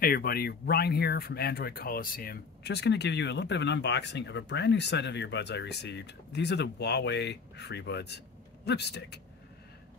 Hey everybody, Ryan here from Android Coliseum. Just going to give you a little bit of an unboxing of a brand new set of earbuds I received. These are the Huawei FreeBuds Lipstick.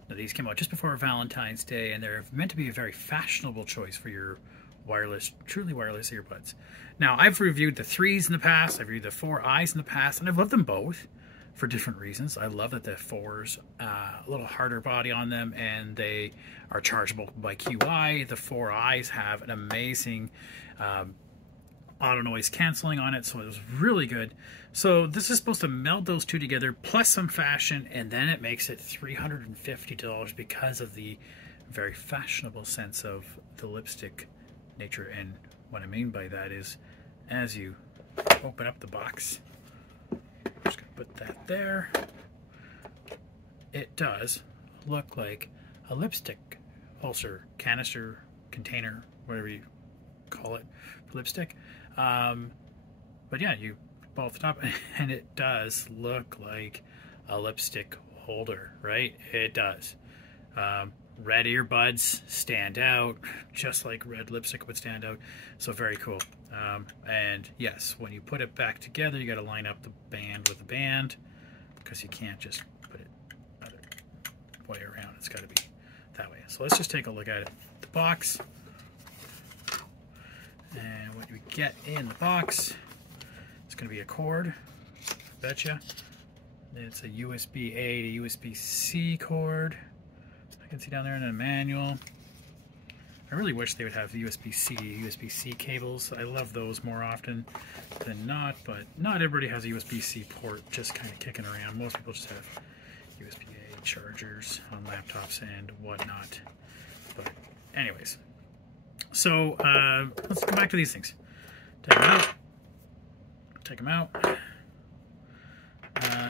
Now these came out just before Valentine's Day and they're meant to be a very fashionable choice for your wireless, truly wireless earbuds. Now I've reviewed the 3s in the past, I've reviewed the 4Is in the past, and I've loved them both for different reasons. I love that the 4s a little harder body on them and they are chargeable by QI. The 4Is have an amazing auto noise canceling on it, so it was really good. So this is supposed to meld those two together plus some fashion, and then it makes it $350 because of the very fashionable sense of the lipstick nature. And what I mean by that is, as you open up the box, just gonna put that there, it does look like a lipstick holster, canister, container, whatever you call it for lipstick. But yeah, you pull off the top and it does look like a lipstick holder, right? It does. Red earbuds stand out just like red lipstick would stand out, so very cool. And yes, when you put it back together, you got to line up the band with the band, because you can't just put it other way around. It's got to be that way. So let's just take a look at it. The box, and what you get in the box, it's going to be a cord, betcha. It's a USB-A to USB-C cord. I can see down there in a manual. I really wish they would have USB-C to USB-C cables. I love those more often than not, but not everybody has a USB-C port just kind of kicking around. Most people just have USB-A chargers on laptops and whatnot. But anyways, so let's go back to these things. Take them out. Take them out.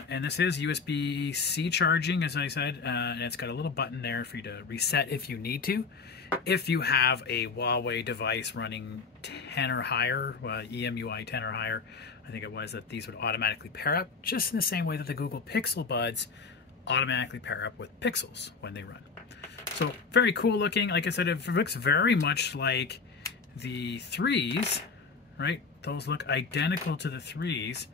And this is USB-C charging, as I said, and it's got a little button there for you to reset if you need to. If you have a Huawei device running 10 or higher, EMUI 10 or higher, I think it was, that these would automatically pair up, just in the same way that the Google Pixel Buds automatically pair up with Pixels when they run. So very cool looking. Like I said, it looks very much like the 3s, right? Those look identical to the 3s.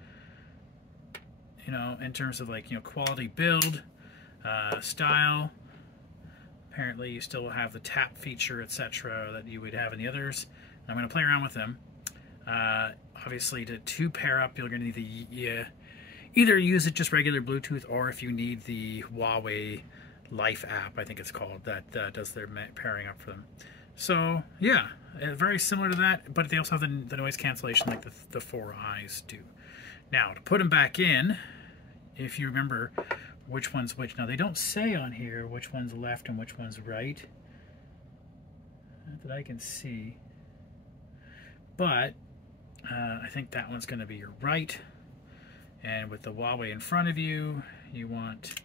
You know, in terms of, like, you know, quality build, style. Apparently you still have the tap feature, etc., that you would have in the others. I'm going to play around with them. Obviously, to pair up, you're going to need the either use it just regular Bluetooth, or if you need the Huawei Life app, I think it's called, that does their pairing up for them. So yeah, very similar to that, but they also have the noise cancellation like the 4Is do. Now, to put them back in, if you remember which one's which. Now, they don't say on here which one's left and which one's right. Not that I can see. But I think that one's going to be your right. And with the Huawei in front of you, you want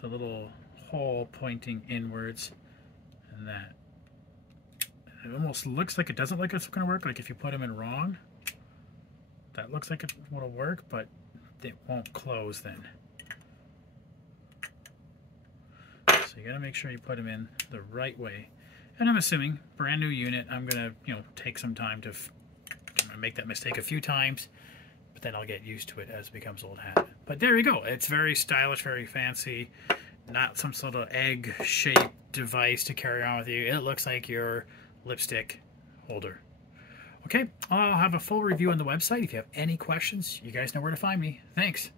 the little hole pointing inwards. And that. It almost looks like it doesn't look like it's going to work. Like if you put them in wrong, that looks like it will work, but it won't close then. So you got to make sure you put them in the right way. And I'm assuming, brand new unit, I'm going to, you know, take some time to make that mistake a few times, but then I'll get used to it as it becomes old habit. But there you go. It's very stylish, very fancy, not some sort of egg-shaped device to carry on with you. It looks like your lipstick holder. Okay, I'll have a full review on the website. If you have any questions, you guys know where to find me. Thanks.